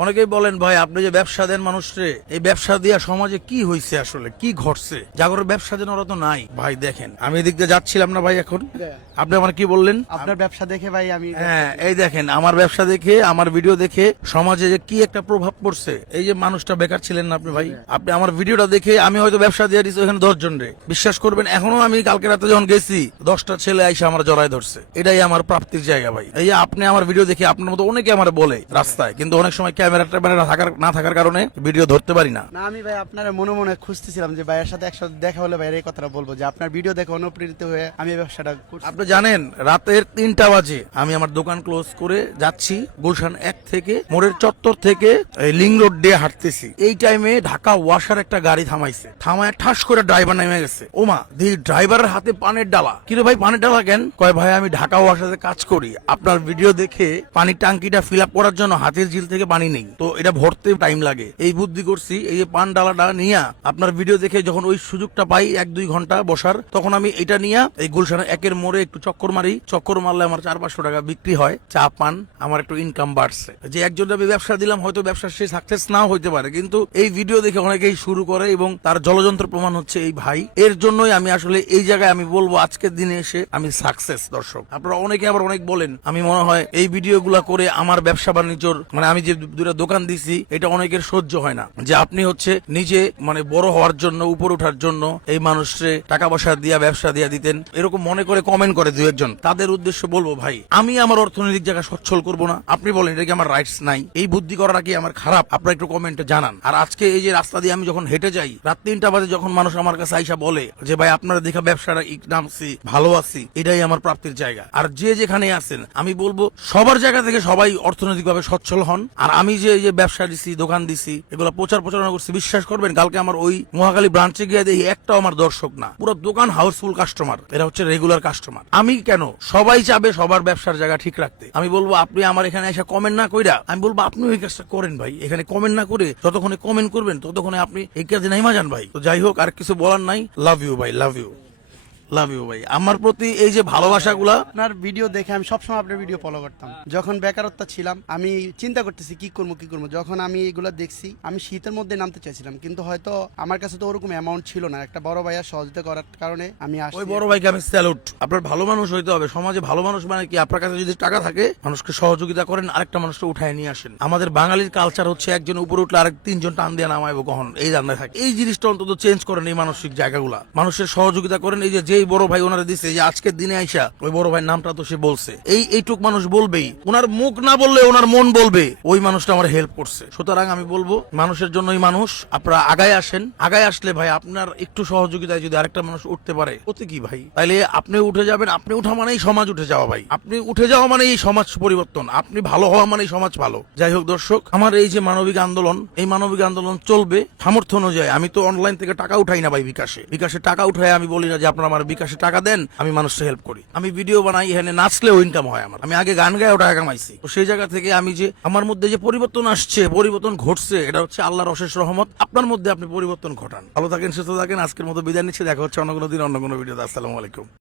অনেকেই বলেন ভাই আপনি যে ব্যবসা দেন মানুষরে, এই ব্যবসা দিয়া সমাজে কি হয়েছে, আসলে কি ঘটছে? জাগরের ব্যবসা দেন ওরা তো নাই ভাই। দেখেন আমি এদিক দিয়ে যাচ্ছিলাম না ভাই, এখন আপনি আমার কি বললেন? আপনার ব্যবসা দেখে ভাই আমি হ্যাঁ, এই দেখেন আমার ব্যবসা দেখে, আমার ভিডিও দেখে সমাজে যে কি একটা প্রভাব পড়ছে। এই যে মানুষটা বেকার ছিলেন না আপনি ভাই, আপনি আমার ভিডিওটা দেখে আমি হয়তো ব্যবসা দিয়ে দিচ্ছি ওখানে 10 জন রে। বিশ্বাস করবেন এখনো আমি কালকে রাতে যখন গেছি 10টা ছেলে আইসা আমার জড়ায় ধরছে। এটাই আমার প্রাপ্তির জায়গা ভাই। এই যে আপনি আমার ভিডিও দেখে আপনার মতো অনেকে আমার বলে রাস্তায়, কিন্তু অনেক সময় ক্যামেরা না থাকার কারণে ভিডিও ধরতে পারি না। না আমি ভাই আপনার মনে মনে খুঁজতেছিলাম যে ভাইয়ের সাথে একসাথে দেখা হলে ভাইয়ের এই কথাটা বলবো যে আপনার ভিডিও দেখে অনুপ্রেরিত হয়ে আমি এই ব্যবসাটা করছি। আপনি জানেন রাতের 3টা বাজে আমি আমার দোকান ক্লোজ করে যাচ্ছি গুলশান 1 থেকে মোড়ের চত্বর থেকে লিং রোড দিয়ে হাঁটতেছি। এই টাইমে ঢাকা ওয়াসার একটা গাড়ি থামাইছে, থামায় ঠাস করে ড্রাইভার নেমে গেছে। ওমা দেখি ড্রাইভারের হাতে পানের ডালা। কিরে ভাই পানের ডালা কেন? কয় ভাই আমি ঢাকা ওয়াসাতে কাজ করি, আপনার ভিডিও দেখে পানির টাঙ্কিটা ফিল আপ করার জন্য হাতের ঝিল থেকে পানি নেই, তো এটা ভরতে টাইম লাগে। এই বুদ্ধি করছি, এই যে পান ডালাটা নিয়ে আপনার ভিডিও দেখে যখন ওই সুযোগটা পাই 1-2 ঘন্টা বসার, তখন আমি এটা নিয়ে এই গুলশানের 1-এর মোড়ে একটু চক্কর মারি। চক্কর মারলে আমার 400-500 টাকা বিক্রি হয়, চা পান, আমার একটু ইনকাম বাড়ছে। যে একজন আমি ব্যবসা দিলাম, হয়তো ব্যবসা সে সাকসেস নাও হইতে পারে, কিন্তু এই ভিডিও দেখে অনেকেই শুরু করে এবং তার জলযন্ত্র প্রমাণ হচ্ছে এই ভাই। এর জন্যই আমি আসলে এই জায়গায় আমি বলবো আজকের দিনে এসে আমি সাকসেস। দর্শক আপনারা অনেকে আবার অনেক বলেন, আমি মনে হয় এই ভিডিও গুলা করে আমার ব্যবসা বাণিজ্যর মানে আমি যে 2টা দোকান দিছি এটা অনেকের সহ্য হয় না, যে আপনি হচ্ছে নিজে মানে বড় হওয়ার জন্য উপর ওঠার জন্য এই মানুষকে টাকা পয়সা দিয়া ব্যবসা দিয়া দিতেন, এরকম মনে করে কমেন্ট করে 2-1 জন। তাদের উদ্দেশ্য বলবো ভাই আমি আমার অর্থনৈতিক জায়গা সচ্ছল করবো না? আপনি বলেন এটা কি আমার রাইটস নাই? এই বুদ্ধি করাটা কি আমার খারাপ? আপনারা একটু কমেন্টে জানান। আর আজকে এই যে রাস্তা দিয়ে আমি যখন হেঁটে যাই রাত 3টা বাজে, যখন মানুষ আমার কাছে আইসা বলে যে ভাই আপনারা দেখা ব্যবসাটা নামছি, ভালো আছি, এটাই আমার প্রাপ্তির জায়গা। আর যে যেখানে আছেন আমি বলবো সবার জায়গা থেকে সবাই অর্থনৈতিক ভাবে সচ্ছল হন। আর আমি যে এই যে ব্যবসা দিছি, দোকান দিছি, এগুলো প্রচারণা করছি, বিশ্বাস করবেন কালকে আমার ওই মহাখালী ব্রাঞ্চে গিয়ে দেখি একটাও আমার দর্শক না, পুরো দোকান হাউসফুল কাস্টমার। এরা হচ্ছে রেগুলার কাস্টমার। আমি কেন, সবাই চাবে সবার ব্যবসার জায়গা ঠিক রাখতে। আমি বলবো আপনি আমার এখানে এসে কমেন্ট না কইরা, আমি বলবো আপনি ওই কাজটা করেন ভাই। এখানে কমেন্ট না করে যতক্ষণে কমেন্ট করবেন ততক্ষণে আপনি এই কাজে নাইমা যান ভাই। তো যাই হোক, আর কিছু বলার নাই। লাভ ইউ ভাই, লাভ ইউ, লাভ ইউ ভাই। আমার প্রতি এই যে ভালোবাসাগুলা, আপনার ভিডিও দেখে আমি সবসময় আপনার ভিডিও ফলো করতাম। যখন বেকারত্ব ছিলাম আমি চিন্তা করতেছি কি করবো। যখন আমি এগুলো দেখছি আমি শীতের মধ্যে নামতে চাইছিলাম, কিন্তু হয়তো আমার কাছে তো ওরকম অ্যামাউন্ট ছিল না। একটা বড় ভাইয়া সহযোগিতা করার কারণে আমি ওই বড় ভাইকে আমি স্যালুট। আপনার ভালো মানুষ হইতে হবে সমাজে। ভালো মানুষ মানে কি, আপনার কাছে যদি টাকা থাকে মানুষকে সহযোগিতা করেন, আরেকটা মানুষকে উঠায় নিয়ে আসেন। আমাদের বাঙালির কালচার হচ্ছে একজন উপরে উঠলে আরেক 3 জন টান দিয়ে নামাইবো কখন, এই রান্নায় থাকে। এই জিনিসটা অন্তত চেঞ্জ করেন, এই মানসিক জায়গাগুলা। মানুষের সহযোগিতা করেন। এই যে বড় ভাই ওনারা দিচ্ছে, যে আজকের দিনে আইসা ওই বড় ভাই নামটা তো সে বলছে, এইটুক মানুষ বলবেই, ওনার মুখ না বললে ওনার মন বলবে ওই মানুষটা আমার হেল্প করছে। সুতরাং আমি বলবো মানুষের জন্যই মানুষ। আপনারা আগায় আসেন। আগায় আসলে ভাই আপনার একটু সহযোগিতায় যদি আরেকটা মানুষ উঠতে পারে, ওতে কি ভাই, তাইলে আপনি উঠে যাবেন। আপনি উঠা মানেই সমাজ উঠে যাওয়া ভাই। আপনি উঠে যাওয়া মানে এই সমাজ পরিবর্তন, আপনি ভালো হওয়া মানে সমাজ ভালো। যাই হোক দর্শক, আমার এই যে মানবিক আন্দোলন, এই মানবিক আন্দোলন চলবে সামর্থ্য অনুযায়ী। আমি তো অনলাইন থেকে টাকা উঠাই না ভাই, বিকাশে টাকা উঠাই আমি বলি না যে আপনারা আমার বিকাশে টাকা দেন, আমি মানুষকে হেল্প করি। আমি ভিডিও বানাই, এখানে নাচলেও ইনকাম হয় আমার। আমি আগে গান গায়ে টাকা কামাইছি। তো সেই জায়গা থেকে আমি যে আমার মধ্যে যে পরিবর্তন আসছে, পরিবর্তন ঘটছে, এটা হচ্ছে আল্লাহর অশেষ রহমত। আপনার মধ্যে আপনি পরিবর্তন ঘটান। ভালো থাকেন, সুস্থ থাকেন। আজকের মতো বিদায় নিচ্ছি। দেখা হচ্ছে অন্য কোনো দিন অন্য কোনো ভিডিওতে। আসসালামু আলাইকুম।